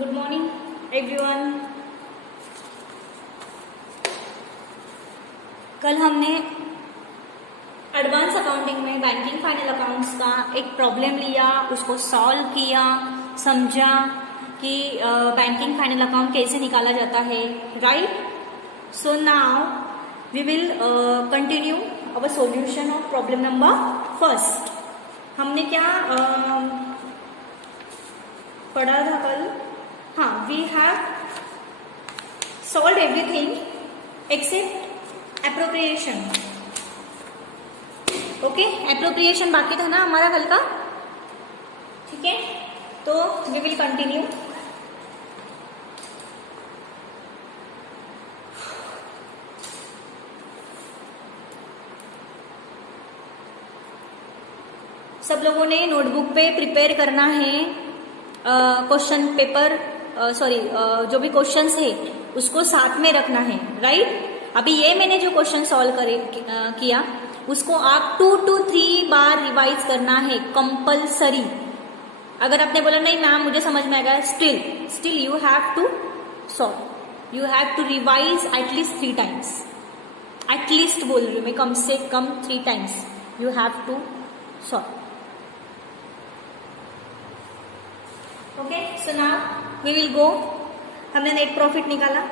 Good morning everyone. कल हमने advance accounting में बैंकिंग फाइनल अकाउंट्स का एक प्रॉब्लम लिया, उसको सॉल्व किया, समझा कि बैंकिंग फाइनल अकाउंट कैसे निकाला जाता है, right. So now we will continue our solution of problem number first. हमने क्या पढ़ा था कल? हाँ, we have solve everything except appropriation. Okay, appropriation बाकी था ना हमारा कल का, ठीक है। तो वी विल कंटिन्यू। सब लोगों ने नोटबुक पे प्रिपेयर करना है क्वेश्चन पेपर, जो भी क्वेश्चंस है उसको साथ में रखना है, राइट। अभी ये मैंने जो क्वेश्चन सॉल्व किया उसको आप 2 to 3 बार रिवाइज करना है, कंपल्सरी। अगर आपने बोला नहीं मैम मुझे समझ में आएगा, still you have to solve, you have to revise at least 3 times. At least बोल रही हूँ मैं, कम से कम 3 times you have to solve. Okay, so now we will go. हमने नेट प्रॉफिट निकाला,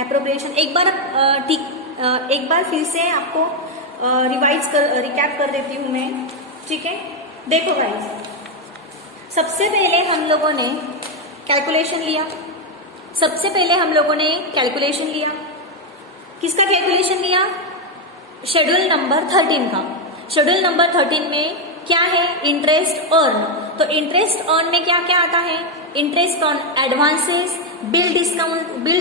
एप्रोप्रिएशन एक बार फिर से आपको रिकैप कर देती हूं मैं, ठीक है। देखो गाइस, सबसे पहले हम लोगों ने कैलकुलेशन लिया। किसका कैलकुलेशन लिया? शेड्यूल नंबर 13 का। शेड्यूल नंबर 13 में क्या है? Interest earn. तो इंटरेस्ट अर्न में क्या क्या आता है? Interest on advances, bill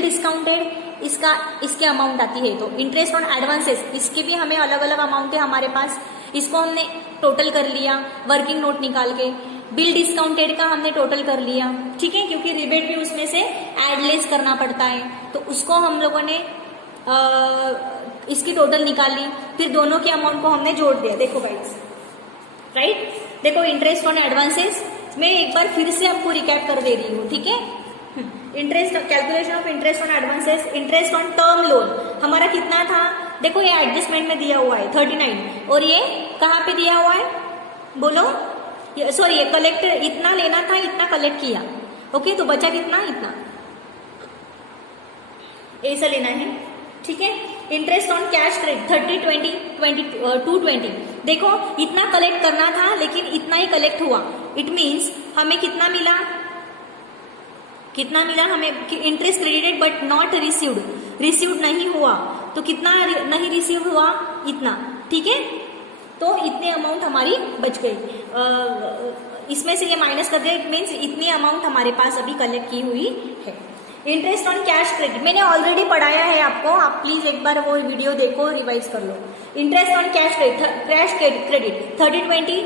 discounted, इसके अमाउंट आती है। तो इंटरेस्ट ऑन एडवांसेस, इसके भी हमें अलग अलग अमाउंट है हमारे पास, इसको हमने टोटल कर लिया वर्किंग नोट निकाल के। बिल डिस्काउंटेड का हमने टोटल कर लिया, ठीक है, क्योंकि रिबेट भी उसमें से एडलेस करना पड़ता है, तो उसको हम लोगों ने इसकी टोटल निकाली। फिर दोनों के अमाउंट को हमने जोड़ दिया। देखो गाइस, राइट, देखो इंटरेस्ट ऑन एडवांसेस मैं एक बार फिर से आपको रिकैप कर दे रही हूँ, ठीक है। Interest, calculation of interest on advances. Interest on term loan हमारा कितना था? देखो ये एडजस्टमेंट में दिया हुआ है 39, और ये कहाँ पे दिया हुआ है बोलो? सॉरी, ये कलेक्ट इतना लेना था, इतना कलेक्ट किया, ओके, तो बचा कितना? इतना, ऐसा लेना है, ठीक है। इंटरेस्ट ऑन कैश क्रेडिट 220, देखो इतना कलेक्ट करना था लेकिन इतना ही कलेक्ट हुआ। इट मीन्स हमें कितना मिला हमें? Interest credited but not received नहीं हुआ, तो कितना नहीं रिसीव हुआ? इतना, ठीक है। तो इतने अमाउंट हमारी बच गई। इसमें से ये माइनस कर दिया, इट मीन्स इतनी अमाउंट हमारे पास अभी कलेक्ट की हुई है। इंटरेस्ट ऑन कैश क्रेडिट मैंने ऑलरेडी पढ़ाया है आपको, आप प्लीज एक बार वो वीडियो देखो, रिवाइज कर लो। इंटरेस्ट ऑन कैश क्रेडिट 3020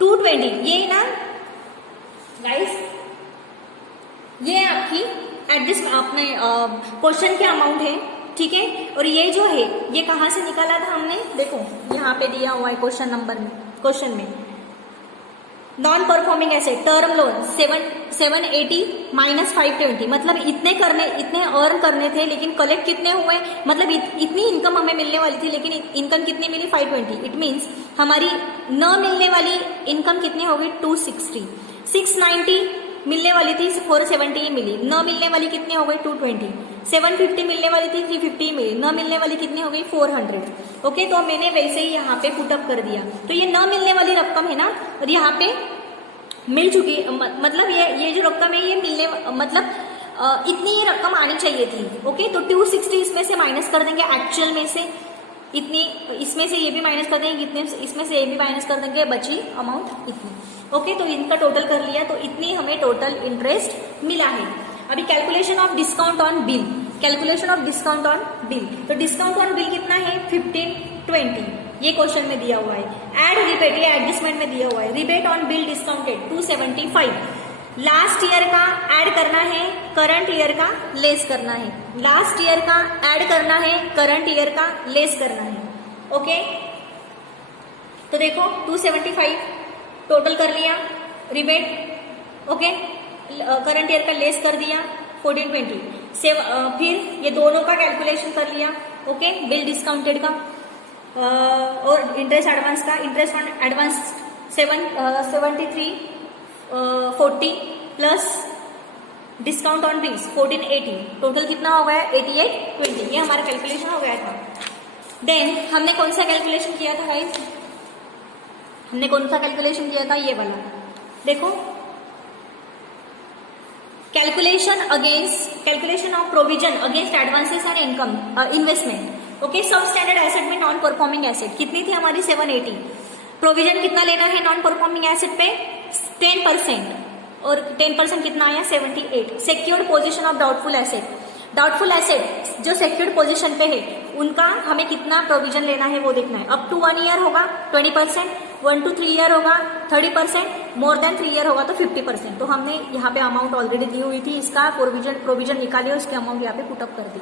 220, ये ना गाइस, ये आपकी एडजस्ट अपने क्वेश्चन के अमाउंट है, ठीक है। और ये जो है ये कहाँ से निकाला था हमने? देखो यहाँ पे दिया हुआ है क्वेश्चन में non performing asset term loan 780 minus 520, मतलब इतने अर्न करने थे लेकिन कलेक्ट कितने हुए? मतलब इतनी इनकम हमें मिलने वाली थी लेकिन इनकम कितनी मिली? 520। इट मीन्स हमारी न मिलने वाली इनकम कितनी होगी? 260। 690 मिलने वाली थी, 470 मिली। न मिलने वाली कितनी हो गई? 220। 750 मिलने वाली थी, 350 मिली। न मिलने वाली कितनी हो गई? 400। ओके, तो मैंने वैसे ही यहाँ पे पुटअप कर दिया। तो ये न मिलने वाली रकम है ना, और यहाँ पे मिल चुकी, मतलब ये जो रकम है ये मिलने, मतलब इतनी ये रकम आनी चाहिए थी। ओके, तो 260 इसमें से माइनस कर देंगे एक्चुअल में से, इतनी इसमें से ये भी माइनस कर देंगे, इतने इसमें से ये भी माइनस कर देंगे, बची अमाउंट इतनी। ओके, तो इनका टोटल कर लिया, तो इतनी हमें टोटल इंटरेस्ट मिला है। अभी calculation of discount on bill, तो डिस्काउंट ऑन बिल कितना है? 1520, ये क्वेश्चन में दिया हुआ है। एड रिबेट, ये एडजस्टमेंट में दिया हुआ है। Rebate on bill discounted 275, last year का ऐड करना है, करंट ईयर का लेस करना है। लास्ट ईयर का ऐड करना है, करंट ईयर का लेस करना है। ओके, तो देखो 275 टोटल कर लिया रिबेट। ओके, करंट ईयर का लेस कर दिया 1420 से, फिर ये दोनों का कैलकुलेशन कर लिया, ओके, बिल डिस्काउंटेड का और इंटरेस्ट एडवांस का। Interest on advance 7340 plus discount on bills 1480, total कितना हो गया 8820, ये हमारा कैलकुलेशन हो गया था। देन हमने कौन सा कैलकुलेशन किया था गाइस, हमने कौन सा कैलकुलेशन किया था, ये वाला देखो, calculation of provision against advances and income investment, okay. सब स्टैंडर्ड एसेट में नॉन परफॉर्मिंग एसेट कितनी थी हमारी 780, प्रोविजन कितना लेना है नॉन परफॉर्मिंग एसेट पे 10%, और 10% कितना आया 78। Secured position of doubtful asset, doubtful asset जो सिक्योर्ड पोजीशन पे है उनका हमें कितना प्रोविजन लेना है वो देखना है। अप टू 1 ईयर होगा 20%, 1 to 3 ईयर होगा 30%, मोर देन 3 ईयर होगा तो 50%। तो हमने यहाँ पे अमाउंट ऑलरेडी दी हुई थी, इसका प्रोविजन निकाले, उसके अमाउंट यहाँ पे पुटअप कर दी,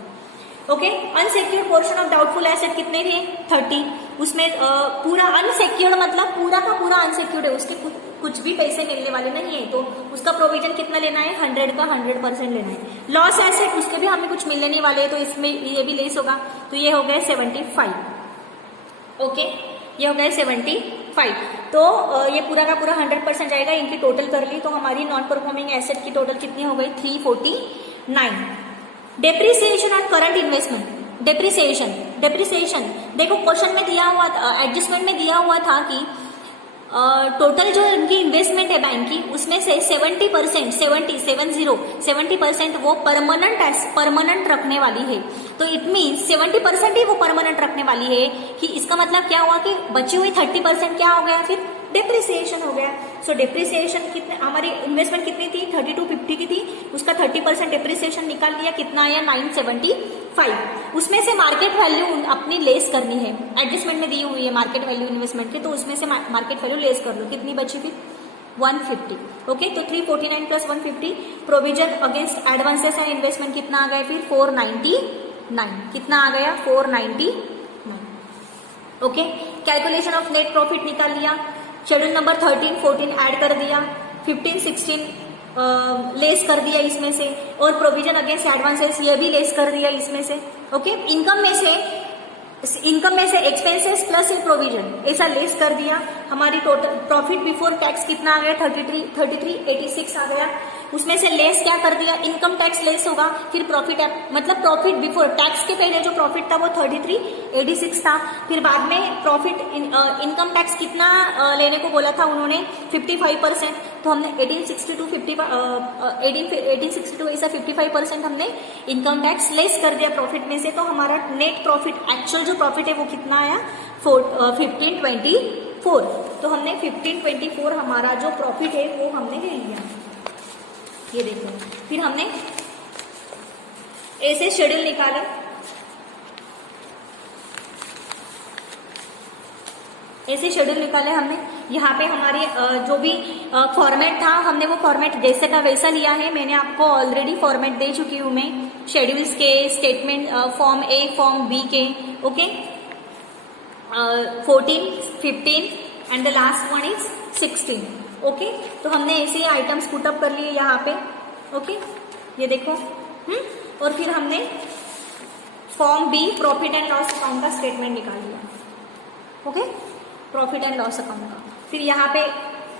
okay. Unsecured portion of doubtful asset कितने थे 30, उसमें पूरा अनसिक्योर्ड मतलब पूरा का पूरा अनसिक्योर्ड है, उसके कुछ भी पैसे मिलने वाले नहीं है, तो उसका प्रोविजन कितना लेना है 100 का 100% लेना है। लॉस एसेट उसके भी हमें कुछ मिलने नहीं वाले है, तो इसमें ये भी लेस होगा, तो ये हो गया 75, ओके, ये हो गया 75। तो ये पूरा का पूरा 100% जाएगा, इनकी टोटल कर ली तो हमारी नॉन परफॉर्मिंग एसेट की टोटल कितनी हो गई 349। Depreciation on current investment, depreciation देखो क्वेश्चन में दिया हुआ था, एडजस्टमेंट में दिया हुआ था कि टोटल जो इनकी इन्वेस्टमेंट है बैंक की उसमें से 70% वो परमानेंट रखने वाली है। तो इट मीन्स 70% ही वो परमानेंट रखने वाली है, कि इसका मतलब क्या हुआ कि बची हुई 30% क्या हो गया फिर डेप्रिसिएशन हो गया। सो डेप्रिसिएशन कितने, हमारी इन्वेस्टमेंट कितनी थी 3250 की थी, उसका 30% डेप्रिसिएशन निकाल लिया, कितना आया 975। उसमें से मार्केट वैल्यू अपनी लेस करनी है, एडजस्टमेंट में दी हुई है मार्केट वैल्यू इन्वेस्टमेंट की, तो उसमें से मार्केट वैल्यू लेस कर लो, कितनी बची फिर 150, ओके। तो 349 plus 150, provision against advances and investment कितना आ गया फिर 499, कितना आ गया 499, okay. Calculation of net profit निकाल लिया, शेड्यूल नंबर 13 14 ऐड कर दिया, 15 16 लेस कर दिया इसमें से, और प्रोविजन अगेंस्ट एडवांसेस ये भी लेस कर दिया इसमें से, ओके। इनकम में से एक्सपेंसेस प्लस इन प्रोविजन ऐसा लेस कर दिया। हमारी टोटल प्रॉफिट बिफोर टैक्स कितना आ गया 3386 आ गया, उसमें से लेस क्या कर दिया, इनकम टैक्स लेस होगा, फिर प्रॉफिट मतलब प्रॉफिट बिफोर टैक्स के पहले जो प्रॉफिट था वो 3386 था, फिर बाद में प्रॉफिट इनकम टैक्स कितना लेने को बोला था उन्होंने 55%, तो हमने 1862 ऐसा 55% हमने इनकम टैक्स लेस कर दिया प्रॉफिट में से। तो हमारा नेट प्रॉफिट एक्चुअल जो प्रॉफिट है वो कितना आया 1524। तो हमने 1524 हमारा जो प्रॉफिट है वो हमने ले लिया, ये देखो। फिर हमने ऐसे शेड्यूल निकाले, हमने यहाँ पे हमारे जो भी फॉर्मेट था हमने वो फॉर्मेट जैसे का वैसा लिया है। मैंने आपको ऑलरेडी फॉर्मेट दे चुकी हूँ मैं, शेड्यूल्स के, स्टेटमेंट फॉर्म ए फॉर्म बी के, okay. 14 15 and the last one is 16, okay. तो हमने ऐसे आइटम्स पुटअप कर लिए यहाँ पे, ओके, ये देखो। और फिर हमने form B profit and loss account का स्टेटमेंट निकाल लिया, okay, profit and loss account का। फिर यहाँ पे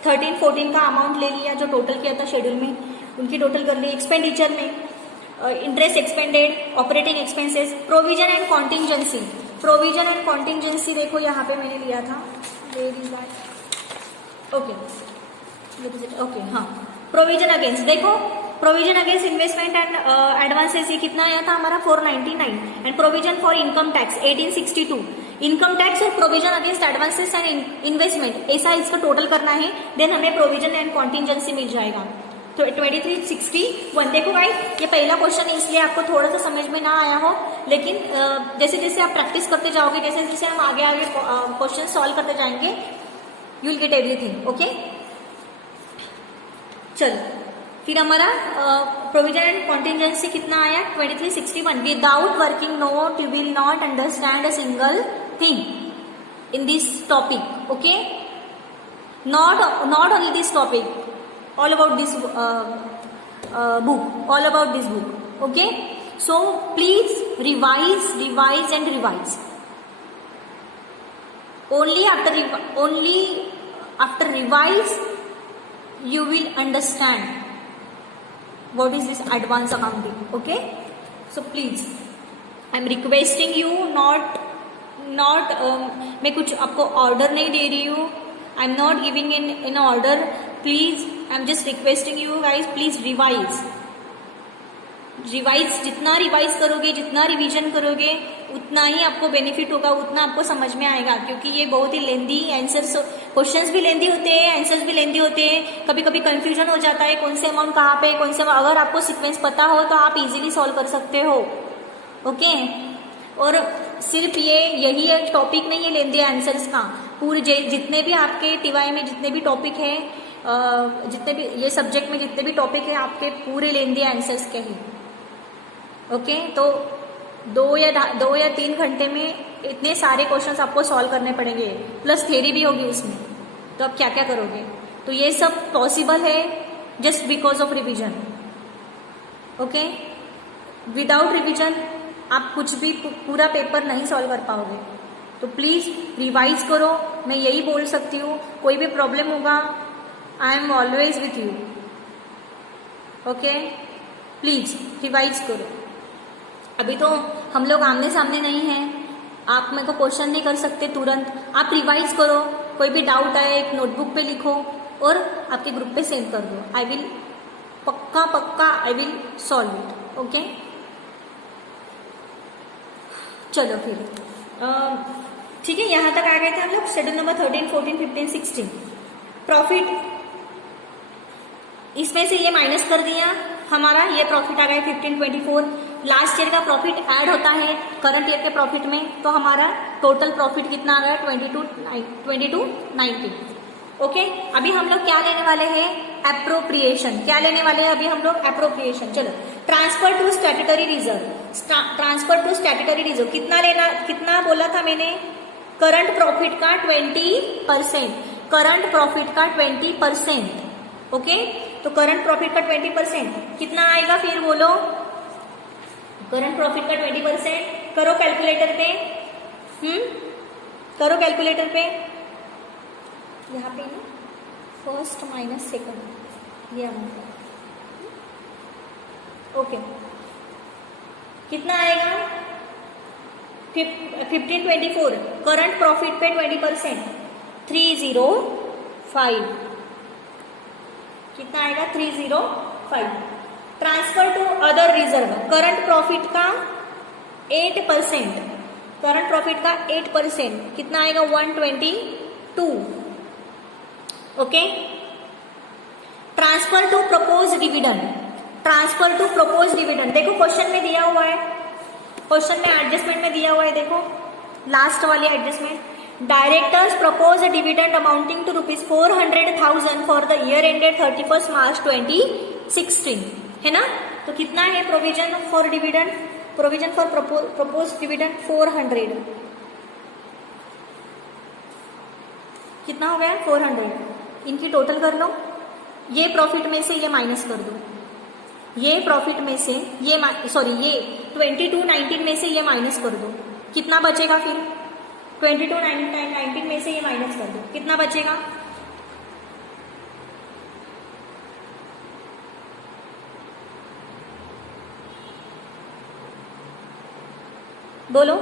13 14 का अमाउंट ले लिया जो टोटल किया था शेड्यूल में, उनकी टोटल कर ली। एक्सपेंडिचर में interest expended, operating expenses, provision and contingency. Provision and contingency देखो यहाँ पे मैंने लिया था, ओके, हाँ। प्रोविजन अगेंस्ट देखो, provision against investment and advances ये कितना आया था हमारा 499, and provision for income tax 1862। Income tax और provision against advances and investment ऐसा इसका टोटल करना है, देन हमें प्रोविजन एंड कॉन्टिंजेंसी मिल जाएगा। तो 2361 देखो भाई, ये पहला क्वेश्चन है इसलिए आपको थोड़ा सा समझ में ना आया हो, लेकिन जैसे जैसे आप प्रैक्टिस करते जाओगे, जैसे जैसे हम आगे आगे क्वेश्चन सॉल्व करते जाएंगे, you will get everything, okay. चलो फिर हमारा प्रोविजन एंड कॉन्टिंजेंसी कितना आया 2361। Without working note you will not understand a single thing in this topic, okay. Not only this topic, all about this book, all about this book. Okay, so please revise and revise. Only after revise you will understand what is this advanced accounting. Okay, so please I am requesting you, not मैं कुछ आपको order नहीं दे रही हूँ. I am not giving in order. Please I am just requesting you guys, please revise. जितना revise करोगे, जितना revision करोगे, उतना ही आपको बेनिफिट होगा, उतना आपको समझ में आएगा. क्योंकि ये बहुत ही लेंदी आंसर्स, क्वेश्चंस भी लेंदी होते हैं, आंसर्स भी लेंदी होते हैं. कभी कभी कंफ्यूजन हो जाता है कौन से अमाउंट कहाँ पे, कौन से. अगर आपको सीक्वेंस पता हो तो आप इजीली सॉल्व कर सकते हो. ओके, और सिर्फ यही एक टॉपिक नहीं है लेंदी आंसर्स का. पूरे जितने भी आपके टीवाई में जितने भी टॉपिक है, जितने भी ये सब्जेक्ट में जितने भी टॉपिक है, आपके पूरे लेंदी आंसर्स के ही. ओके, तो 2 या 3 घंटे में इतने सारे क्वेश्चंस आपको सॉल्व करने पड़ेंगे, प्लस थ्योरी भी होगी उसमें. तो आप क्या क्या करोगे? तो ये सब पॉसिबल है just because of revision. Okay, without revision आप कुछ भी पूरा पेपर नहीं सॉल्व कर पाओगे. तो प्लीज रिवाइज करो. मैं यही बोल सकती हूँ. कोई भी प्रॉब्लम होगा, I am always with you. Okay, please revise करो. अभी तो हम लोग आमने सामने नहीं हैं, आप मेरे को क्वेश्चन नहीं कर सकते तुरंत. आप रिवाइज करो. कोई भी डाउट आए एक नोटबुक पे लिखो और आपके ग्रुप पे सेंड कर दो. आई विल पक्का I will solve it. Okay, चलो फिर ठीक है, यहां तक आ गए थे हम लोग. Schedule number 13, 14, 15, 16 profit. इसमें से ये माइनस कर दिया, हमारा ये प्रॉफिट आ गया 15, 24. लास्ट ईयर का प्रॉफिट ऐड होता है करंट ईयर के प्रॉफिट में, तो हमारा टोटल प्रॉफिट कितना आ गया 22, 19. ओके, अभी हम लोग क्या लेने वाले हैं? एप्रोप्रिएशन. क्या लेने वाले हैं अभी हम लोग? एप्रोप्रिएशन. चलो, transfer to statutory reserve. Transfer to statutory reserve कितना लेना, कितना बोला था मैंने? करंट प्रॉफिट का 20%. करंट प्रॉफिट का 20%. ओके, तो करंट प्रॉफिट का 20% कितना आएगा फिर बोलो? करंट प्रॉफिट का 20% करो कैलकुलेटर पे. करो कैलकुलेटर पे. यहाँ पे ना फर्स्ट माइनस सेकंड ये अमाउंट. ओके, कितना आएगा? 1524. करंट प्रॉफिट पे 20% 305. कितना आएगा? 305. Transfer to other reserve. Current profit का 8%. करंट प्रॉफिट का 8% कितना आएगा? 122. Okay, transfer to propose dividend. Transfer to propose dividend देखो क्वेश्चन में दिया हुआ है, क्वेश्चन में एडजस्टमेंट में दिया हुआ है. देखो लास्ट वाली adjustment. Directors propose a dividend amounting to ₹400,000 for the year ended 31 March 2016. है ना? तो कितना है provision for dividend? Provision for propose dividend 400. कितना हो गया? 400. इनकी टोटल कर लो. ये प्रॉफिट में से ये माइनस कर दो. ये प्रॉफिट में से ये 2219 में से ये माइनस कर दो. कितना बचेगा फिर? 2219 में से ये माइनस कर दो. कितना बचेगा? बोलो,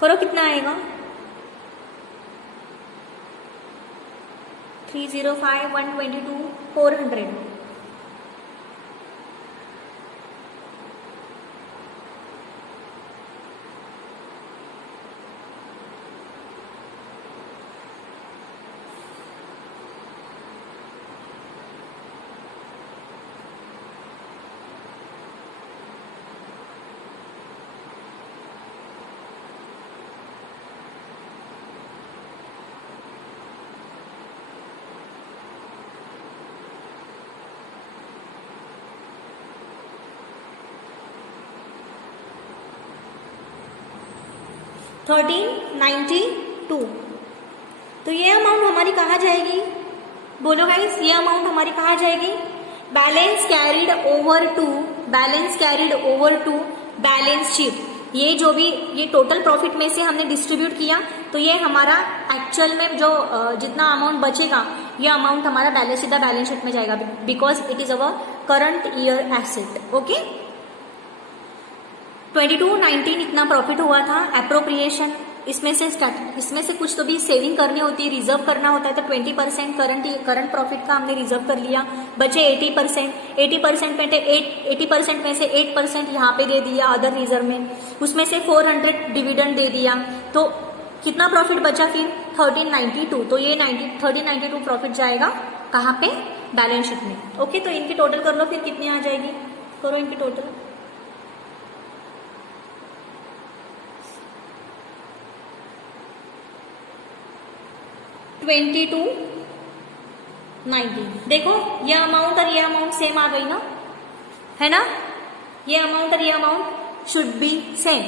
करो कितना आएगा? 305, 122, 400. $1392. तो ये अमाउंट हमारी कहाँ जाएगी? बोलो गाइस, ये अमाउंट हमारी कहाँ जाएगी? Balance carried over to balance sheet. ये जो भी ये टोटल प्रॉफिट में से हमने डिस्ट्रीब्यूट किया तो ये हमारा एक्चुअल में जो जितना अमाउंट बचेगा ये अमाउंट हमारा सीधा बैलेंस शीट में जाएगा, because it is our current year asset. Okay, 2219 इतना प्रॉफिट हुआ था। एप्रोप्रिएशन इसमें से कुछ तो भी सेविंग करनी होती है, रिजर्व करना होता है, तो 20% करंट प्रॉफिट का हमने रिजर्व कर लिया। बचे 80%। 80% में से 8% यहाँ पे दे दिया अदर रिजर्व में, उसमें से 400 डिविडेंड दे दिया, तो कितना प्रॉफिट बचा फिर 1392। तो ये 1392 प्रॉफिट जाएगा कहाँ पे, बैलेंस शीट में। ओके, तो इनकी टोटल कर लो फिर कितनी आ जाएगी, करो इनकी टोटल। 2219। देखो ये अमाउंट और ये अमाउंट सेम आ गई ना, है ना, ये अमाउंट और ये amount should be same,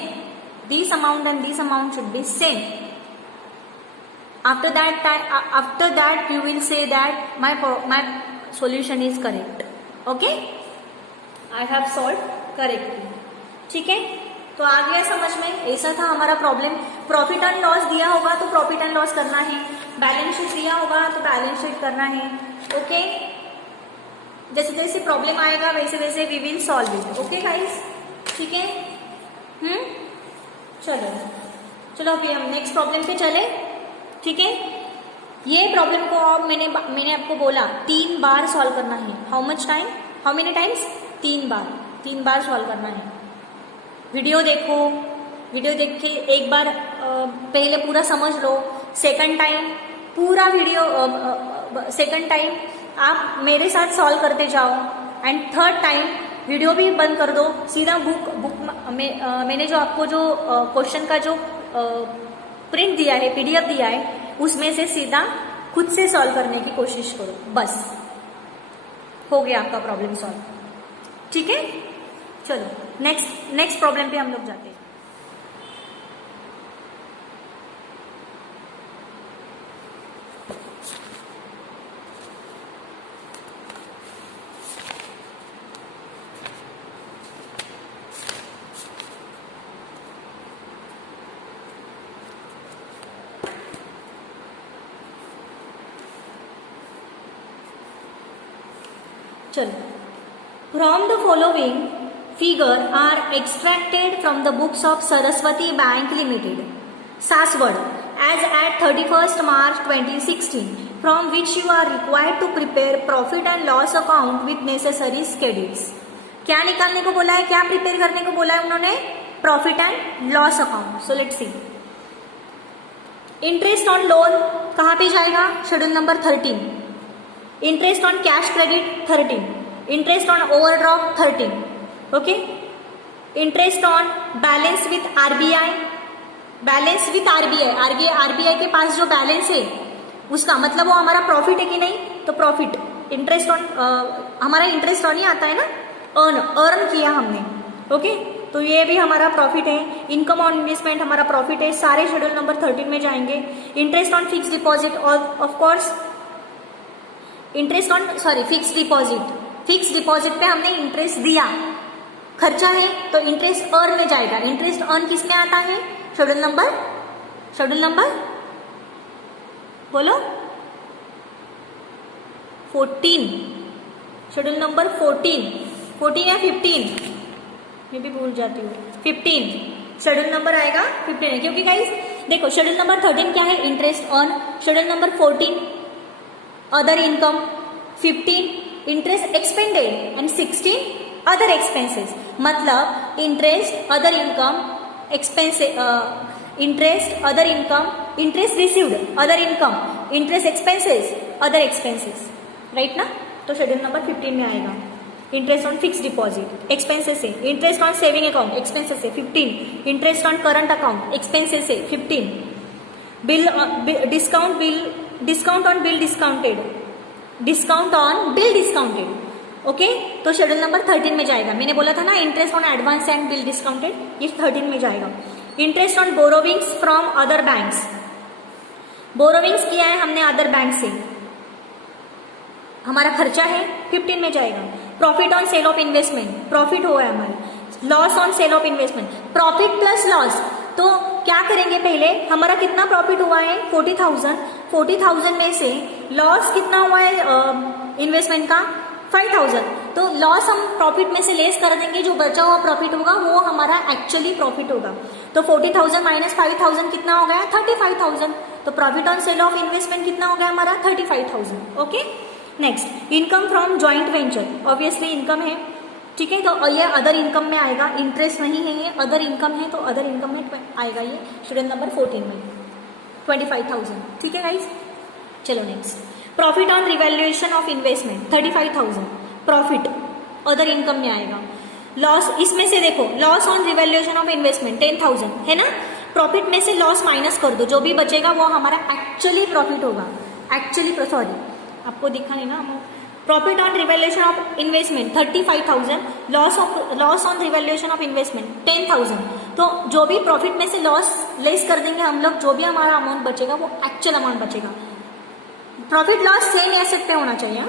this amount and this amount should be same. after that you will say that my solution is correct. Okay, I have solved correctly. ठीक है, तो आ गया समझ में, ऐसा था हमारा प्रॉब्लम। प्रॉफिट एंड लॉस दिया होगा तो प्रॉफिट एंड लॉस करना है, बैलेंस शीट दिया होगा तो बैलेंस शीट करना है। ओके, जैसे जैसे प्रॉब्लम आएगा वैसे वैसे we will solve it. Okay guys, ठीक है। चलो अभी हम नेक्स्ट प्रॉब्लम पे चले। ठीक है, ये प्रॉब्लम को अब मैंने आपको बोला 3 बार सॉल्व करना है। How many times, 3 bar solve करना है। वीडियो देखो, वीडियो देख के एक बार पहले पूरा समझ लो, सेकंड टाइम पूरा वीडियो, सेकंड टाइम आप मेरे साथ सॉल्व करते जाओ, एंड थर्ड टाइम वीडियो भी बंद कर दो, सीधा बुक में मैंने जो आपको जो क्वेश्चन का जो प्रिंट दिया है, PDF दिया है, उसमें से सीधा खुद से सॉल्व करने की कोशिश करो। बस हो गया आपका प्रॉब्लम सॉल्व। ठीक है, चलो नेक्स्ट प्रॉब्लम पे हम लोग जाते हैं। चलो, from the following figure are extracted from the books of Saraswati Bank Limited, Saswad, as at 31st March 2016, from which you are required to prepare profit and loss account with necessary schedules. क्या निकालने को बोला है, क्या prepare करने को बोला है उन्होंने, profit and loss account. So let's see, interest on loan कहाँ पे जाएगा, schedule number 13। Interest on cash credit 13, interest on overdraft 13। Okay, interest on balance with RBI, RBI के पास जो बैलेंस है उसका मतलब वो हमारा प्रॉफिट है कि नहीं, तो प्रॉफिट, इंटरेस्ट ऑन हमारा इंटरेस्ट ऑन ही आता है ना, अर्न किया हमने। ओके, तो ये भी हमारा प्रॉफिट है। इनकम ऑन इन्वेस्टमेंट हमारा प्रॉफिट है, सारे शेड्यूल नंबर 13 में जाएंगे। इंटरेस्ट ऑन फिक्स डिपॉजिट, और of course interest on fix deposit पे हमने इंटरेस्ट दिया, खर्चा है, तो इंटरेस्ट अर्न में जाएगा। इंटरेस्ट अर्न किस में आता है, शेड्यूल नंबर बोलो 14, शेड्यूल नंबर 14 या 15, मैं भी भूल जाती हूँ, 15 शेड्यूल नंबर आएगा 15 है, क्योंकि गाइस देखो शेड्यूल नंबर 13 क्या है, interest earn, schedule number 14 other income, 15 interest expended, and 16 other expenses. मतलब interest other income expenses, interest other income, interest received other income, interest expenses other expenses, right ना। तो schedule number 15 में आएगा interest on fix deposit expenses है, interest on saving account expenses है 15, interest on current account expenses है 15, discount on bill discounted. Okay, तो schedule number 13 में जाएगा। मैंने बोला था ना interest on advance and bill discounted, ये 13 में जाएगा। Interest on borrowings from other banks, borrowings किया है हमने अदर बैंक से, हमारा खर्चा है, 15 में जाएगा। Profit on sale of investment, profit हुआ है हमारा। Loss on sale of investment, profit plus loss. तो क्या करेंगे, पहले हमारा कितना प्रॉफिट हुआ है 40,000, 40,000 में से लॉस कितना हुआ है इन्वेस्टमेंट का 5,000, तो लॉस हम प्रॉफिट में से लेस कर देंगे, जो बचा हुआ प्रॉफिट होगा वो हमारा एक्चुअली प्रॉफिट होगा। तो 40,000 माइनस 5,000 कितना हो गया 35,000। तो profit on sale of investment कितना हो गया हमारा 35,000। Okay, next income from joint venture, obviously income है, ठीक है। तो ये अदर इनकम में आएगा, इंटरेस्ट नहीं है, ये अदर इनकम है, तो अदर इनकम में आएगा ये स्टूडेंट नंबर 14 में 25,000, ठीक है गाइस। चलो next, profit on revaluation of investment 35,000, profit other income में आएगा। लॉस, इसमें से देखो loss on revaluation of investment 10,000 है ना, प्रॉफिट में से लॉस माइनस कर दो, जो भी बचेगा वो हमारा एक्चुअली प्रॉफिट होगा। एक्चुअली सॉरी आपको दिखा नहीं ना, profit on revaluation of investment 35,000, loss on revaluation of investment 10,000। तो जो भी प्रॉफिट में से लॉस लेस कर देंगे हम लोग, जो भी हमारा अमाउंट बचेगा वो एक्चुअल अमाउंट बचेगा। प्रॉफिट लॉस सेम एसेट पे होना चाहिए,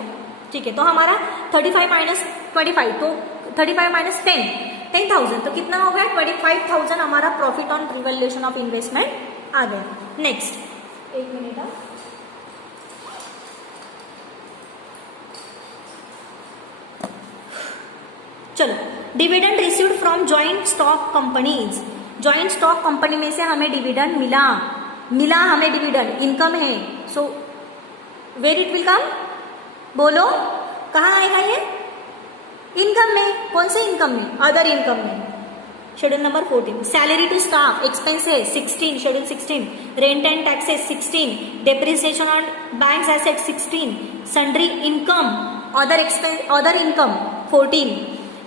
ठीक है। तो हमारा 35 माइनस 25, तो 35 माइनस 10,000, तो कितना हो गया 25,000 हमारा profit on revaluation of investment आ गया। नेक्स्ट, एक मिनट, चलो, dividend received from joint stock companies, joint stock company में से हमें डिविडेंड मिला हमें डिविडेंड, इनकम है। So where it will come, बोलो कहाँ आएगा ये, इनकम में। कौन से इनकम में, अदर इनकम में। Schedule number 14, salary to staff expenses 16, schedule 16, rent and taxes 16, depreciation on bank asset 16, sundry income other expense other income 14,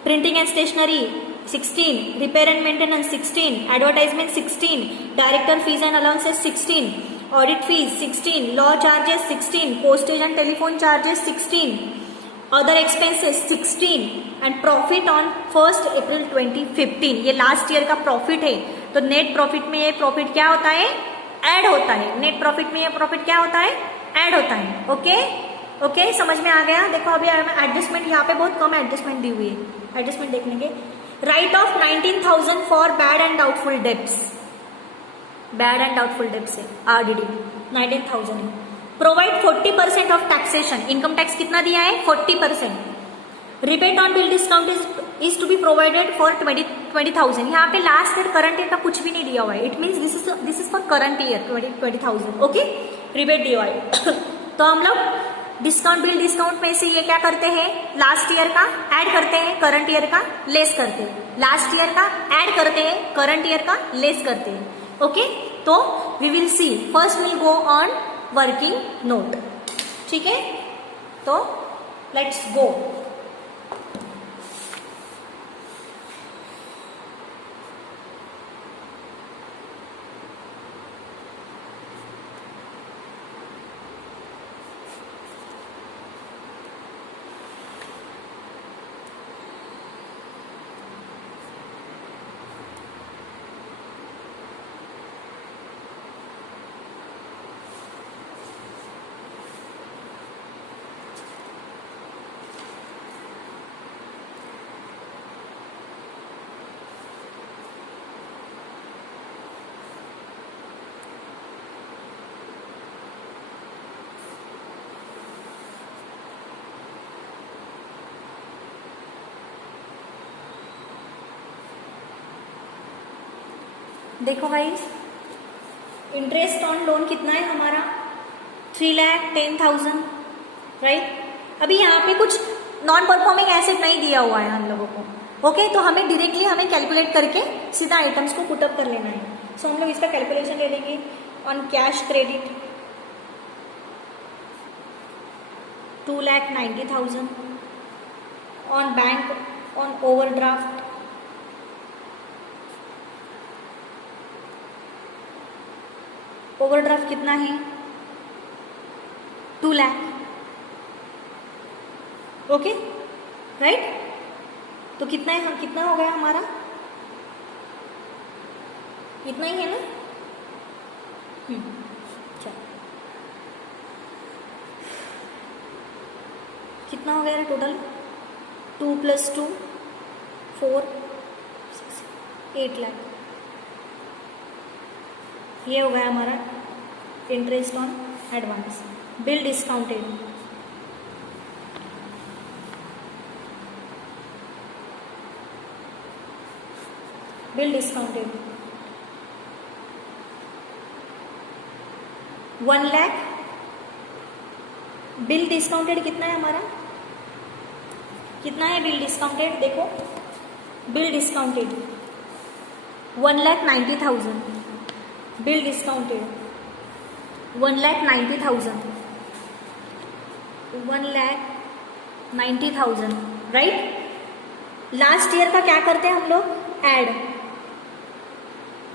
printing and stationery 16, repair and maintenance 16, advertisement 16, director fees and allowances 16, audit fees 16, law charges 16, postage and telephone charges 16, other expenses 16 and profit on 1 April 2015। ये last year का profit है। तो net profit में ये profit क्या होता है, add होता है। नेट प्रॉफिट में ये प्रॉफिट क्या होता है, ऐड होता है। ओके ओके, समझ में आ गया। देखो अभी एडजस्टमेंट यहाँ पे बहुत कम एडजस्टमेंट दी हुई है, एडजस्टमेंट देखने write off 19,000 for bad and doubtful debts, bad and doubtful debts है RDD 19,000 है। Provide 40% of taxation, income tax कितना दिया है 40%। Rebate on bill discount is to be provided for 20,000। यहाँ पे लास्ट ईयर करंट ईयर का कुछ भी नहीं दिया हुआ है, it means this is for current year 20,000। Okay, rebate दिया हुआ है। तो हम लोग डिस्काउंट बिल डिस्काउंट में से ये क्या करते हैं, लास्ट ईयर का ऐड करते हैं, करंट ईयर का लेस करते हैं, लास्ट ईयर का ऐड करते हैं, करंट ईयर का लेस करते हैं। ओके, तो we will see, first will go on working note, ठीक है। तो लेट्स गो। देखो गाइस, इंटरेस्ट ऑन लोन कितना है हमारा 3,10,000, राइट। अभी यहाँ पे कुछ नॉन परफॉर्मिंग एसेट नहीं दिया हुआ है हम लोगों को। ओके, तो हमें डायरेक्टली हमें कैलकुलेट करके सीधा आइटम्स को पुटअप कर लेना है। सो हम लोग इसका कैलकुलेशन ले लेंगे। On cash credit 2,90,000, on bank on overdraft overdraft कितना है 2 लाख। Okay, right. तो कितना है, कितना हो गया हमारा, इतना ही है ना। चलो कितना हो गया टोटल? 2 + 2 4 8 लाख। ये हो गया हमारा interest on advance. Bill discounted, bill discounted 1 lakh. Bill discounted कितना है हमारा? कितना है बिल डिस्काउंटेड? देखो bill discounted 1,90,000। Bill discounted 1,90,000, 1,90,000 right. Last year का क्या करते हैं हम लोग? ऐड।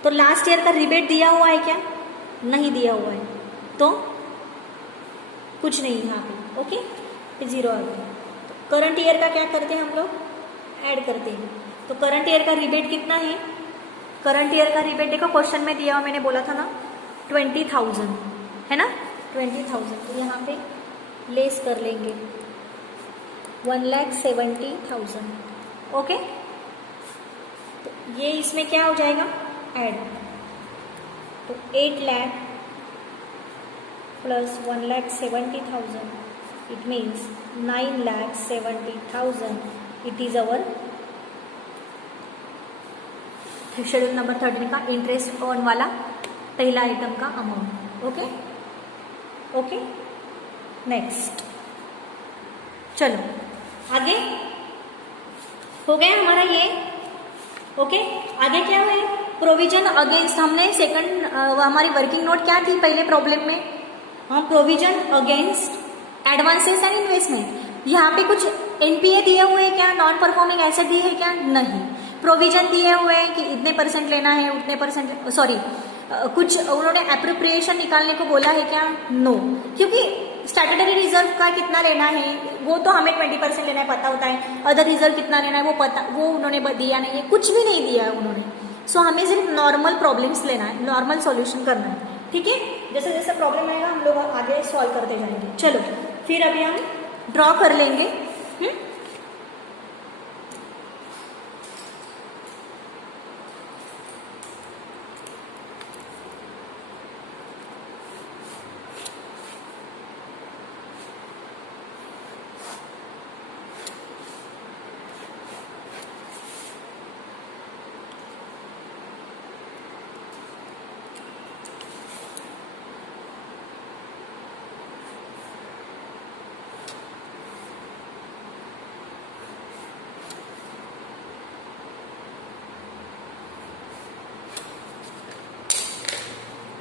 तो लास्ट ईयर का रिबेट दिया हुआ है क्या? नहीं दिया हुआ है, तो कुछ नहीं यहाँ पे। ओके, फिर 0 आ गया। करंट ईयर का क्या करते हैं हम लोग? ऐड करते हैं। तो करंट ईयर का रिबेट कितना है? करंट ईयर का रिबेट देखो क्वेश्चन में दिया हुआ, मैंने बोला था ना 20,000 है ना, 20,000। तो यहाँ पे लेस कर लेंगे 1,70,000। ओके, तो ये इसमें क्या हो जाएगा? ऐड। तो 8 lakh plus 1,70,000, it means 9,70,000। It is our schedule number 13 का इंटरेस्ट ऑन वाला पहला आइटम का अमाउंट। ओके ओके, नेक्स्ट चलो आगे हो गया हमारा ये। ओके, आगे क्या है? Provision against. हमने सेकंड हमारी वर्किंग नोट क्या थी पहले प्रॉब्लम में? हम provision against advances and investment. यहाँ पे कुछ एनपीए दिए हुए हैं क्या? नॉन परफॉर्मिंग एसेट दी है क्या? नहीं। प्रोविजन दिए हुए हैं कि इतने % लेना है, उतने %, सॉरी कुछ उन्होंने एप्रोप्रिएशन निकालने को बोला है क्या? नो, क्योंकि स्टैट्यूटरी रिजर्व का कितना लेना है वो तो हमें 20% लेना है पता होता है, अदर रिजर्व कितना लेना है वो उन्होंने दिया नहीं है, कुछ भी नहीं दिया है उन्होंने। सो हमें सिर्फ नॉर्मल प्रॉब्लम्स लेना है, नॉर्मल सॉल्यूशन करना है। ठीक है, जैसे जैसे प्रॉब्लम आएगा हम लोग आगे सॉल्व करते जाएंगे। चलो फिर अभी हम ड्रॉ कर लेंगे।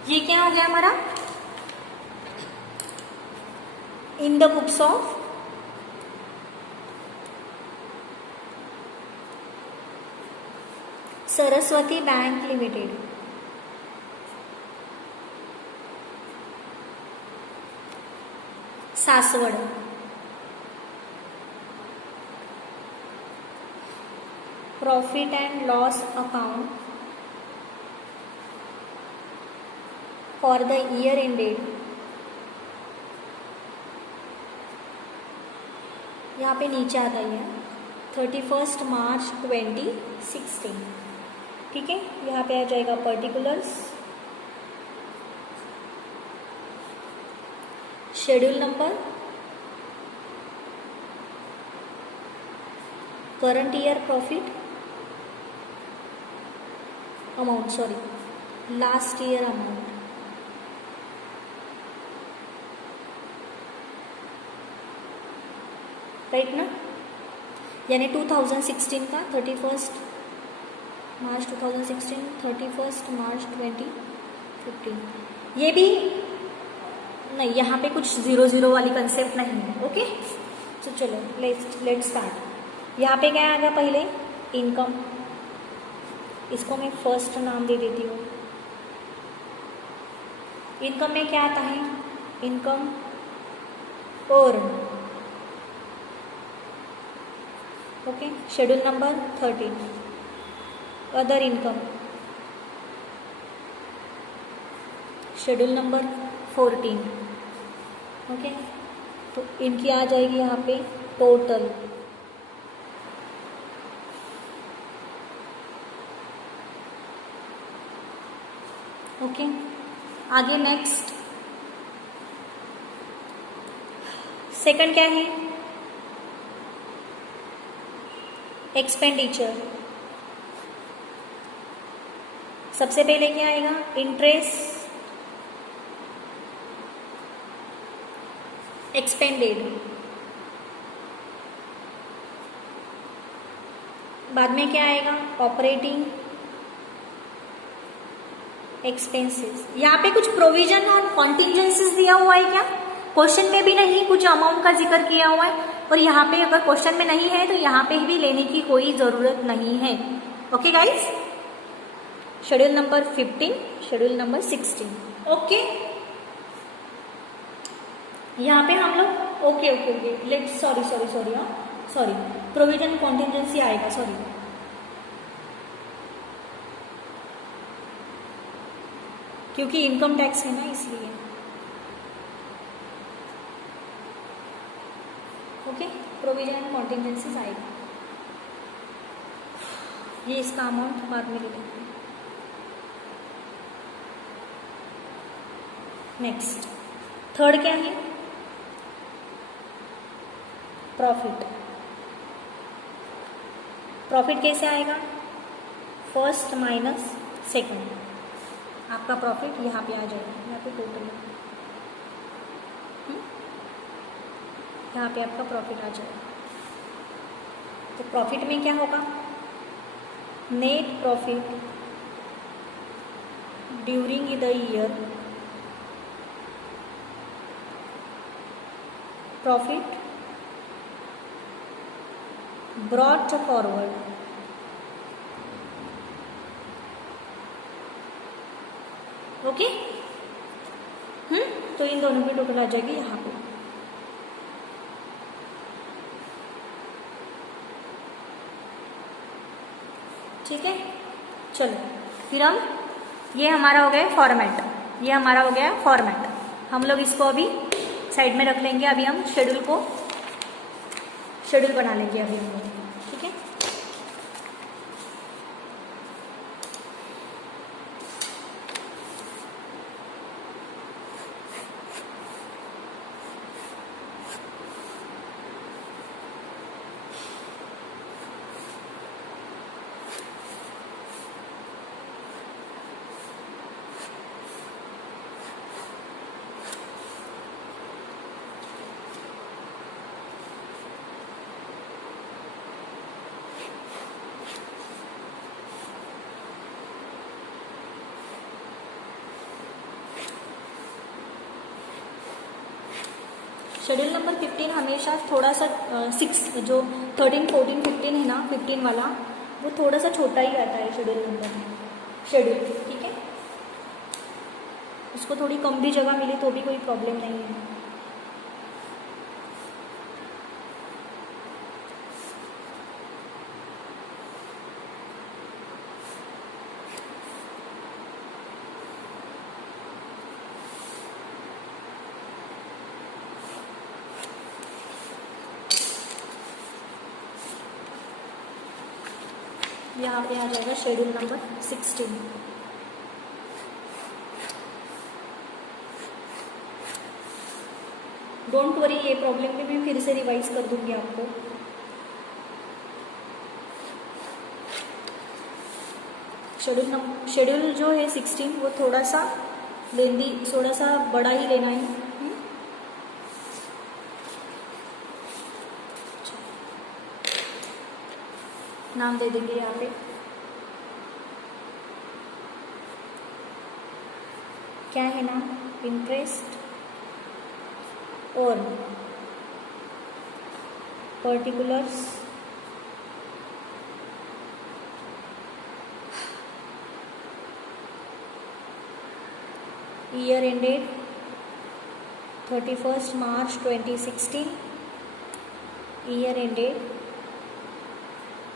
ये क्या हो गया हमारा? In the books of Saraswati bank limited, Saswad, profit and loss account for the year ended. यहाँ पे नीचे आता ही है 31 मार्च 2016। ठीक है, यहाँ पे आ जाएगा particulars, schedule number, current year profit amount, sorry last year amount, right ना, यानी 2016 का 31 मार्च 2016, 31 मार्च 2015। ये भी नहीं, यहाँ पे कुछ 0 वाली कंसेप्ट नहीं है। ओके, तो चलो लेट्स स्टार्ट। यहाँ पे क्या आएगा? पहले इनकम, इसको मैं फर्स्ट नाम दे देती हूँ। इनकम में क्या आता है? इनकम और okay, schedule number 13, other income, schedule number 14। Okay, तो इनकी आ जाएगी यहाँ पे टोटल। ओके, आगे नेक्स्ट सेकंड क्या है? एक्सपेंडिचर। सबसे पहले क्या आएगा? इंटरेस्ट एक्सपेंडेड, बाद में क्या आएगा? Operating expenses. यहाँ पे कुछ प्रोविजन और कॉन्टिजेंसीज दिया हुआ है क्या? क्वेश्चन में भी नहीं, कुछ अमाउंट का जिक्र किया हुआ है, और यहाँ पे अगर क्वेश्चन में नहीं है तो यहाँ पे भी लेने की कोई जरूरत नहीं है। Okay guys, schedule number 15, schedule number 16। Okay, यहाँ पे हम लोग okay okay okay let sorry provision contingency आएगा, सॉरी क्योंकि इनकम टैक्स है ना इसलिए। ओके, प्रोविजन एंड कॉन्टिजेंसीज आएगा, ये इसका अमाउंट बाद में ले लेंगे। नेक्स्ट थर्ड क्या है? प्रॉफिट। प्रॉफिट कैसे आएगा? फर्स्ट माइनस सेकंड, आपका प्रॉफिट यहाँ पे आ जाएगा, यहाँ पे टोटल, यहाँ पे आपका प्रॉफिट आ जाएगा। तो प्रॉफिट में क्या होगा? Net profit during the year, profit brought forward, okay. तो इन दोनों की टोटल आ जाएगी यहाँ पे। ठीक है, चलो फिर हम, ये हमारा हो गया फॉर्मेट, ये हमारा हो गया फॉर्मेट। हम लोग इसको अभी साइड में रख लेंगे, अभी हम शेड्यूल बना लेंगे अभी हम लोग, ठीक है। शेड्यूल नंबर 15 हमेशा थोड़ा सा 6 जो 13, 14, 15 है ना, 15 वाला वो थोड़ा सा छोटा ही आता है शेड्यूल, ठीक है। उसको थोड़ी कम भी जगह मिली तो भी कोई प्रॉब्लम नहीं है। यहाँ पे आ जाएगा शेड्यूल नंबर 16। डोंट वरी, ये प्रॉब्लम भी मैं फिर से रिवाइज कर दूंगी आपको। शेड्यूल जो है 16 वो थोड़ा सा लेंदी, थोड़ा सा बड़ा ही लेना है। नाम दे देंगे यहाँ पे, क्या है नाम? इंटरेस्ट और particulars year ended 31st March 2016, year ended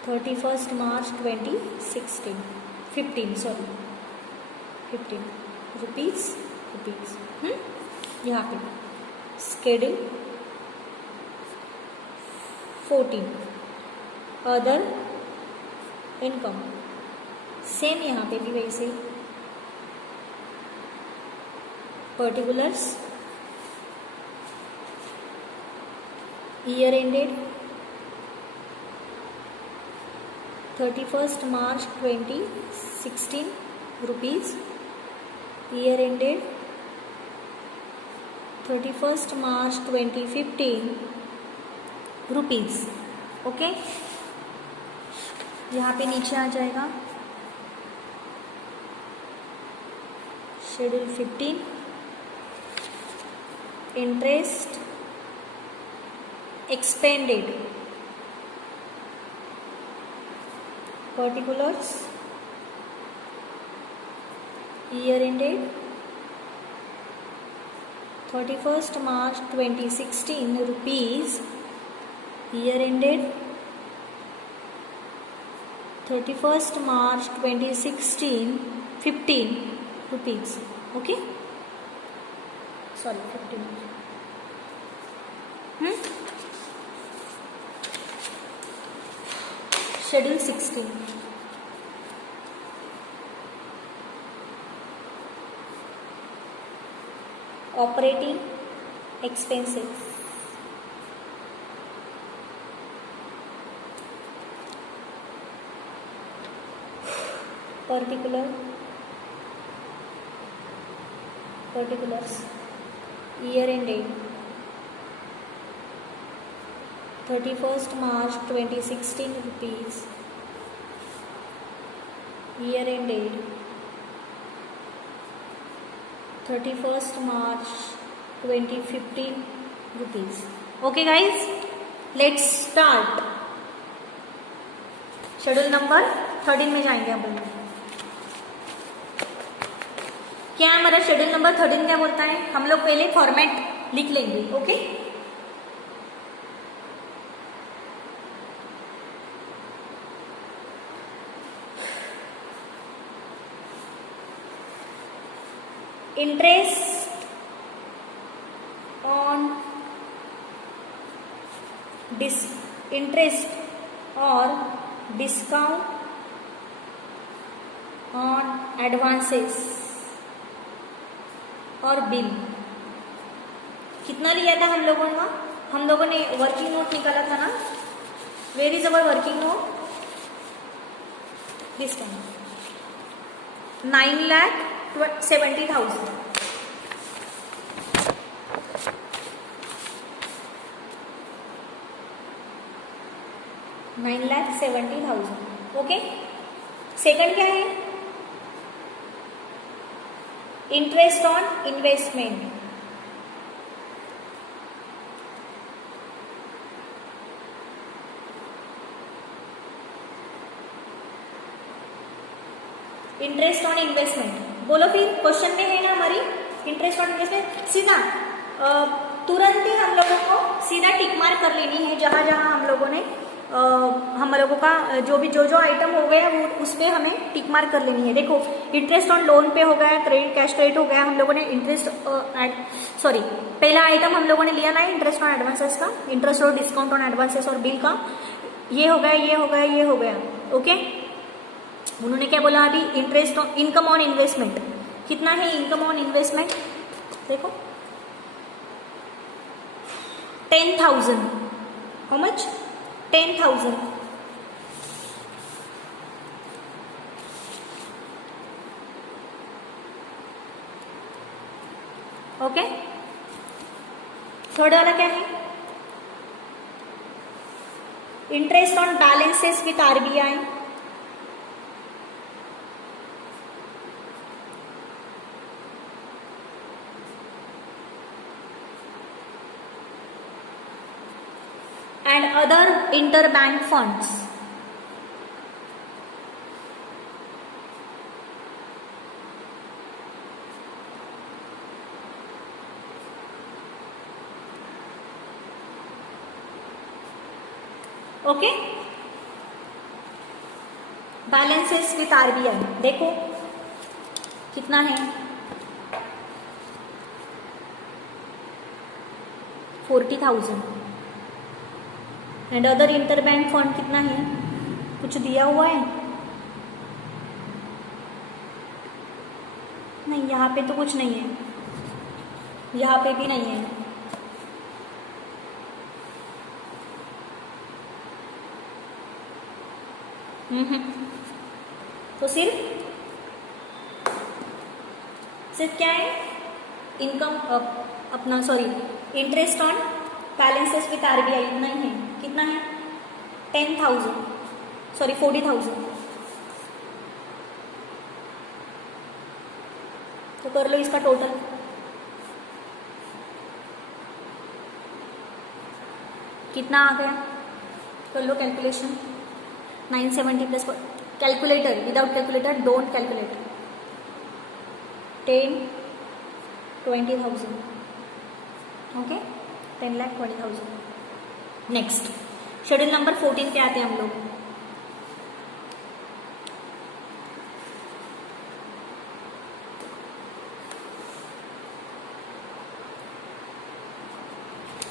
31st March 2016, 15 rupees यहाँ पे स्केड्यूल 14 अदर इनकम, सेम यहाँ पे भी वैसे ही particulars year ended 31st March 2016 rupees, year ended 31st March 2015 rupees. Okay, यहाँ पे नीचे आ जाएगा schedule 15 interest expended particulars year ended 31st March 2016 rupees, year ended 31st March 2016 15 rupees. Okay, sorry 15 schedule 16 operating expenses particulars year ended 31st March 2016 rupees, year ended 31st March 2015 rupees. Okay guys, let's start. Schedule number 13 में जाएंगे हम लोग। क्या है हमारा schedule number 13? क्या बोलता है? हम लोग पहले फॉर्मेट लिख लेंगे। ओके, इंटरेस्ट ऑन इंटरेस्ट और डिस्काउंट ऑन एडवांसेस और बिल कितना लिया था हम लोगों ने? वर्किंग नोट निकाला था ना? Where is our working note? This time 9,70,000। Okay, second क्या है? इंटरेस्ट ऑन इन्वेस्टमेंट बोलो फिर, क्वेश्चन में है ना हमारी इंटरेस्ट ऑन इन्वेस्टमेंट। सीधा तुरंत ही हम लोगों को सीधा टिक मार्क कर लेनी है जहां जहां हम लोगों ने हम लोगों का जो आइटम हो गया वो उसमें हमें टिक मार्क कर लेनी है। देखो, इंटरेस्ट ऑन लोन पे हो गया, क्रेडिट कैश क्रेडिट हो गया, हम लोगों ने पहला आइटम हम लोगों ने लिया ना इंटरेस्ट ऑन एडवांसेस का, इंटरेस्ट और डिस्काउंट ऑन एडवांसेस और बिल का, ये हो गया। ओके, उन्होंने क्या बोला अभी? Interest on income on investment कितना है? इनकम ऑन इन्वेस्टमेंट देखो 10,000। How much? 10,000। ओके, थर्ड वाला क्या है? Interest on balances with RBI, and other interbank funds. Okay, balances with RBI देखो कितना है? 40,000। एंड अदर इंटरबैंक फंड कितना है, कुछ दिया हुआ है? नहीं, यहाँ पे तो कुछ नहीं है, यहाँ पे भी नहीं है। तो सिर्फ क्या है, इनकम अपना interest on balances with RBI इतना ही है। कितना है? 40,000। तो कर लो इसका टोटल। कितना आ गया? कर लो calculation. 970 plus calculator, without calculator don't calculate. 10,20,000 okay, 10,20,000। Next schedule number 14 पे आते हैं हम लोग।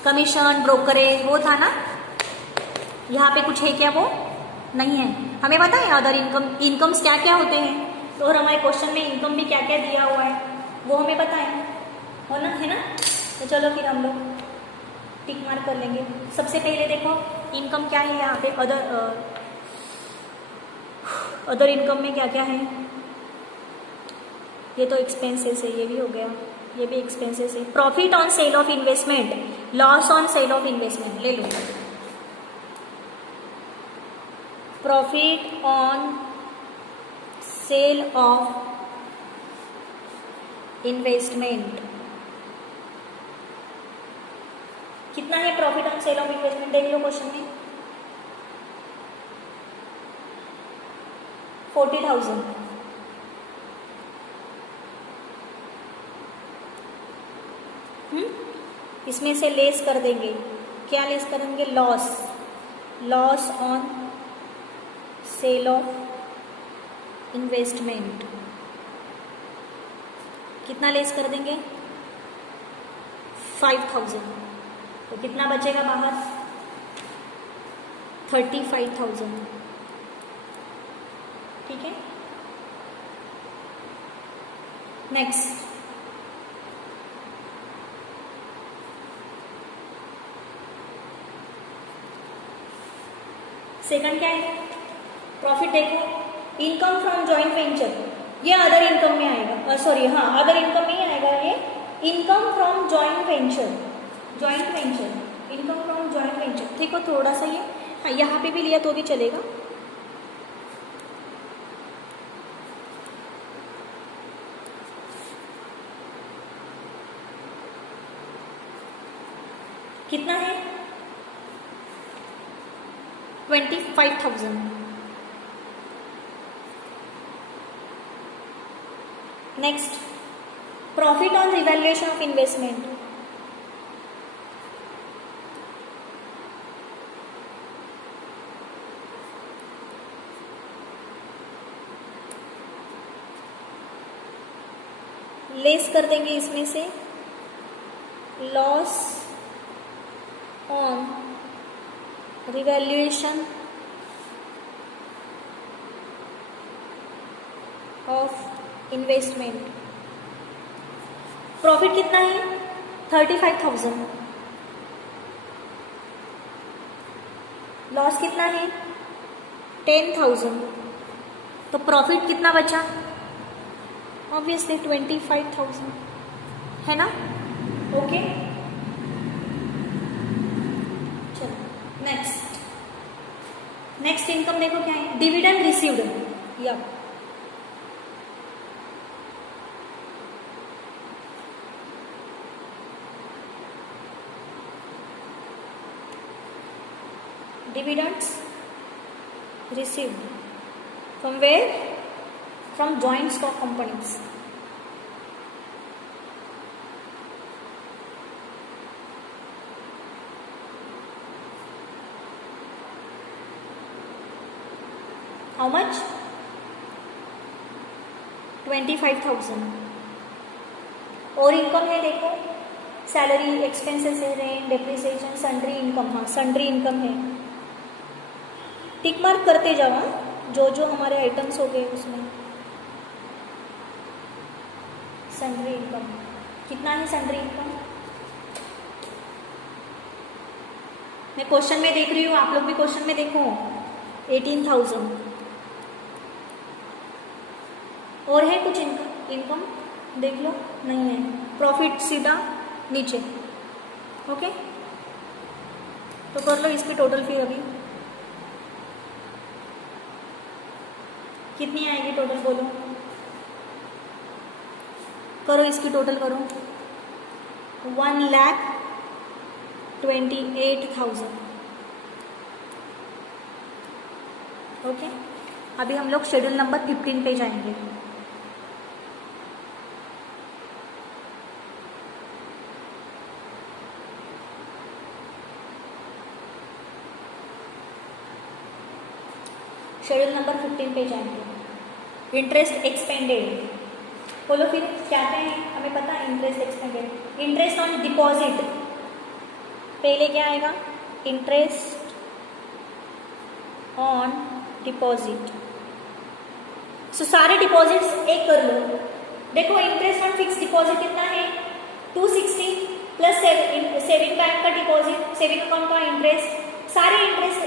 कमीशन, ब्रोकरेज वो था ना, यहाँ पे कुछ है क्या? वो नहीं है। हमें पता है अदर इनकम्स क्या क्या होते हैं, तो और हमारे क्वेश्चन में इनकम भी क्या क्या दिया हुआ है वो हमें पता है ना। तो चलो फिर हम लोग टिक मार्क कर लेंगे। सबसे पहले देखो इनकम क्या है यहाँ पे, अदर इनकम में क्या क्या है? ये तो एक्सपेंसेस है, ये भी हो गया, ये भी एक्सपेंसेस है। Profit on sale of investment, loss on sale of investment ले लो। Profit on sale of investment कितना है? Profit on sale of investment देख लो क्वेश्चन में, 40,000। इसमें से लेस कर देंगे, क्या लेस करेंगे? Loss on sale of investment कितना लेस कर देंगे? 5,000। तो कितना बचेगा बाहर? 35,000। ठीक है। नेक्स्ट सेकंड क्या है? प्रॉफिट देखो, इनकम फ्रॉम जॉइंट वेंचर, ये अदर इनकम में आएगा। अदर इनकम में ही आएगा ये। Income from joint venture, income from joint venture. ठीक हो, थोड़ा सा ये, हाँ यहाँ पे भी लिया तो भी चलेगा। कितना है? 25,000। Next profit on revaluation of investment, less कर देंगे इसमें से loss on revaluation of investment. Profit कितना है? 35,000। लॉस कितना है? 10,000। तो प्रॉफिट कितना बचा? ऑब्वियसली 25,000 है ना। ओके, चलो नेक्स्ट इनकम देखो क्या है? डिविडेंड रिसीव्ड, या dividends received from where? From joint stock companies. How much? 25,000। और इनकम है देखो, सैलरी, एक्सपेंसेस है, रेंट, डेप्रिसिएशन, सन्ड्री इनकम। हाँ, सन्ड्री इनकम है टिक मार्क करते जाओ, हाँ, जो जो हमारे आइटम्स हो गए उसमें। सैलरी इनकम कितना है? सैलरी इनकम मैं क्वेश्चन में देख रही हूँ, आप लोग भी क्वेश्चन में देखो। 18,000। और है कुछ इनकम देख लो, नहीं है। प्रॉफिट सीधा नीचे। ओके, तो कर लो इसकी टोटल फिर अभी कितनी आएगी टोटल, बोलो। करो इसकी टोटल करो। 1,28,000। ओके, अभी हम लोग शेड्यूल नंबर 15 पे जाएंगे। शेड्यूल नंबर 15 पे जाएंगे। इंटरेस्ट एक्सपेंडेड, बोलो फिर क्या क्या है, हमें पता है। Interest expanded, interest on deposit, पहले क्या आएगा? Interest on deposit. सो सारे डिपॉजिट्स एक कर लो। देखो इंटरेस्ट ऑन फिक्स डिपॉजिट कितना है? 260 प्लस सेविंग बैंक का डिपॉजिट, सेविंग अकाउंट का इंटरेस्ट, सारे इंटरेस्ट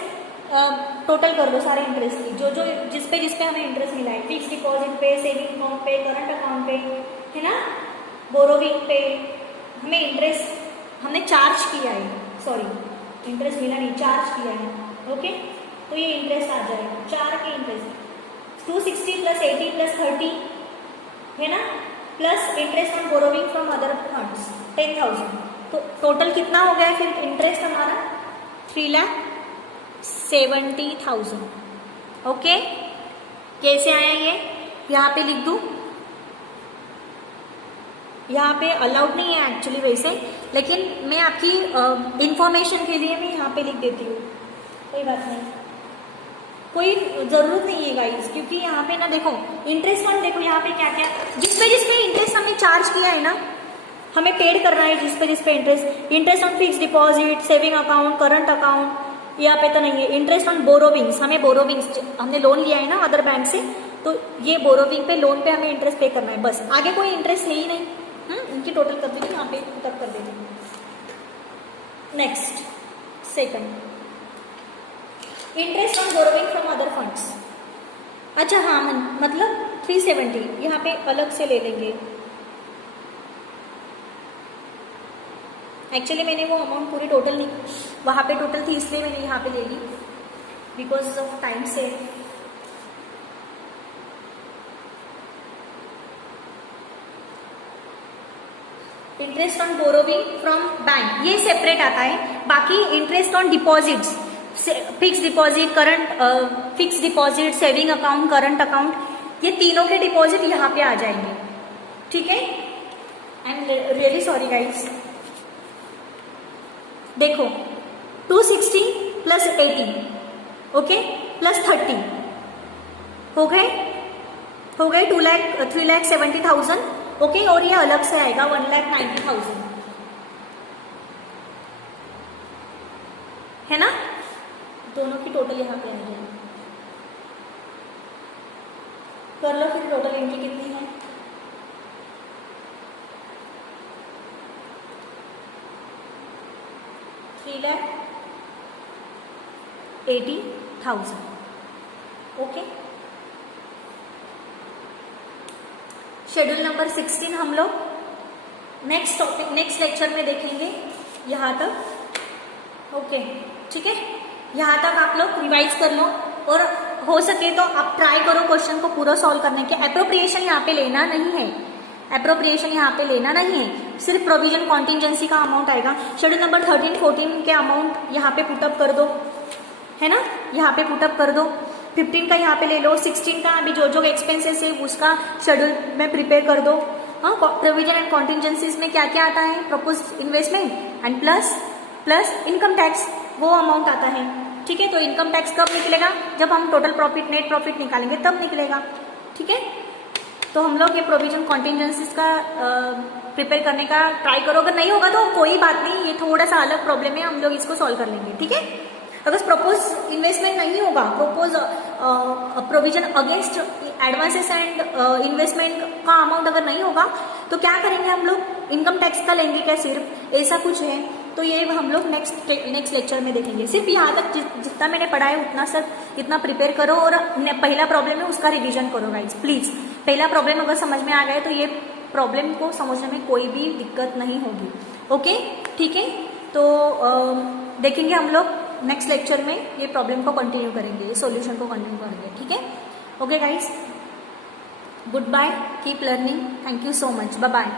टोटल कर लो सारे इंटरेस्ट की, जो जो जिस पे हमें इंटरेस्ट मिला है। फिक्स डिपॉजिट पे, सेविंग अकाउंट पे, करंट अकाउंट पे, है ना, बोरोविंग पे हमें इंटरेस्ट हमने चार्ज किया है, सॉरी इंटरेस्ट मिला नहीं, चार्ज किया है। ओके, तो ये इंटरेस्ट आ जाएगा, 4 के इंटरेस्ट 260 प्लस 80 प्लस 30, है ना, plus interest on borrowing from other funds 10,000। तो टोटल कितना हो गया फिर इंटरेस्ट हमारा? 3,70,000। ओके, कैसे आया ये? यहाँ पे लिख दूं, यहाँ पे अलाउड नहीं है एक्चुअली वैसे, लेकिन मैं आपकी इंफॉर्मेशन के लिए मैं यहाँ पे लिख देती हूँ, कोई बात नहीं, कोई जरूरत नहीं है गाइस, क्योंकि यहाँ पे ना देखो इंटरेस्ट फंड, देखो यहाँ पे क्या क्या, जिस पे इंटरेस्ट हमने चार्ज किया है ना, हमें पेड करना है जिस पे interest on fix deposit, saving account, current account, यहाँ पे तो नहीं है। इंटरेस्ट ऑन बोरोविंग्स, हमने लोन लिया है ना अदर बैंक से, तो ये बोरोविंग पे, लोन पे हमें इंटरेस्ट पे करना है, बस आगे कोई इंटरेस्ट है ही नहीं। इनकी टोटल कर देती हूँ, यहाँ पे तब कर देती हूँ। Next second, interest on borrowing from other funds. अच्छा हाँ, मतलब 370 यहाँ पे अलग से ले लेंगे। एक्चुअली मैंने वो अमाउंट पूरी टोटल नहीं, वहाँ पे टोटल थी इसलिए मैंने यहाँ पे ले ली, बिकॉज ऑफ टाइम से। Interest on borrowing from bank ये सेपरेट आता है, बाकी interest on deposits, fix deposit, current fix deposit, saving account, current account, ये तीनों के डिपॉजिट यहाँ पे आ जाएंगे। ठीक है, I am really sorry guys. देखो 260 प्लस 80, ओके, प्लस 30 हो गए 3,70,000। ओके, और ये अलग से आएगा 1,90,000, है ना, दोनों की टोटल यहाँ पे आ जाएगी। कर लो फिर टोटल इनकी कितनी है? 3,80,000। ओके, शेड्यूल नंबर 16 हम लोग नेक्स्ट टॉपिक, नेक्स्ट लेक्चर में देखेंगे यहाँ तक। ओके, ठीक है, यहाँ तक आप लोग रिवाइज कर लो, और हो सके तो आप ट्राई करो क्वेश्चन को पूरा सॉल्व करने के। एप्रोप्रिएशन यहाँ पे लेना नहीं है, सिर्फ प्रोविजन कॉन्टिजेंसी का अमाउंट आएगा। शेड्यूल नंबर 13, 14 के अमाउंट यहाँ पे पुटअप कर दो, है ना, यहाँ पे पुटअप कर दो। 15 का यहाँ पे ले लो, 16 का अभी जो जो एक्सपेंसेस है उसका शेड्यूल में प्रिपेयर कर दो। हाँ, प्रोविजन एंड कॉन्टिजेंसीज में क्या क्या आता है? Proposed investment and plus income tax, वो अमाउंट आता है। ठीक है, तो इनकम टैक्स कब निकलेगा? जब हम टोटल प्रॉफिट, नेट प्रॉफिट निकालेंगे तब निकलेगा। ठीक है, तो हम लोग ये प्रोविजन कॉन्टिजेंसीज का प्रिपेयर करने का ट्राई करो, अगर नहीं होगा तो कोई बात नहीं, ये थोड़ा सा अलग प्रॉब्लम है, हम लोग इसको सॉल्व कर लेंगे। ठीक है, अगर प्रपोज इन्वेस्टमेंट नहीं होगा, propose provision against advances and investment का अमाउंट अगर नहीं होगा तो क्या करेंगे हम लोग, इनकम टैक्स का लेंगे क्या सिर्फ, ऐसा कुछ है। तो ये हम लोग नेक्स्ट लेक्चर में देखेंगे। सिर्फ यहाँ तक जितना मैंने पढ़ा है उतना सर इतना प्रिपेयर करो और पहला प्रॉब्लम है उसका रिवीजन करो गाइज प्लीज। पहला प्रॉब्लम अगर समझ में आ गया तो ये प्रॉब्लम को समझने में कोई भी दिक्कत नहीं होगी। ओके ठीक है, तो देखेंगे हम लोग नेक्स्ट लेक्चर में, ये प्रॉब्लम को कंटिन्यू करेंगे, ये सॉल्यूशन को कंटिन्यू करेंगे। ठीक है, okay guys, good bye, keep learning, thank you so much, bye bye.